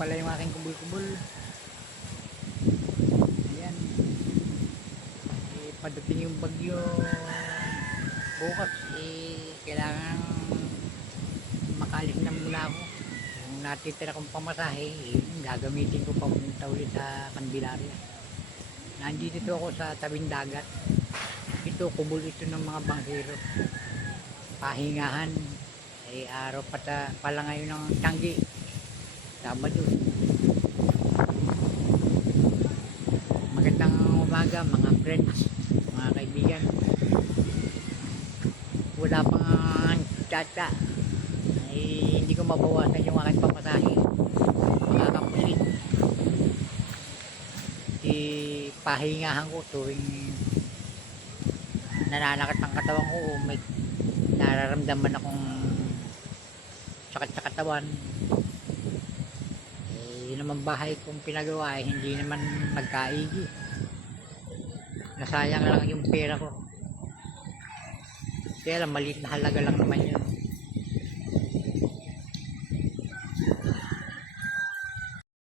pala yung aking kubol-kubol. Ayan. Padating yung bagyo bukas, kailangan makalis na muna ako. Yung natitira kong pamasahe, gagamitin ko papunta ulit sa Candelaria. Nandito ako sa tabing dagat. Ito, kubol ito ng mga banghero. Pahingahan. Ay araw pala ngayon ng Tiangge. Sabado. Magandang umaga mga friends, mga kaibigan. Wala pang tsatsa. Ay hindi ko mabawasan yung aking pamasahe. Mga kapulit. Pahingahan ko tuwing nananakit ang katawan ko o may nararamdaman akong sakit sa katawan. Yun naman bahay kong pinagawa hindi naman nagkaigi. Nasayang lang yung pera ko. Kaya lang maliit na halaga lang naman yun.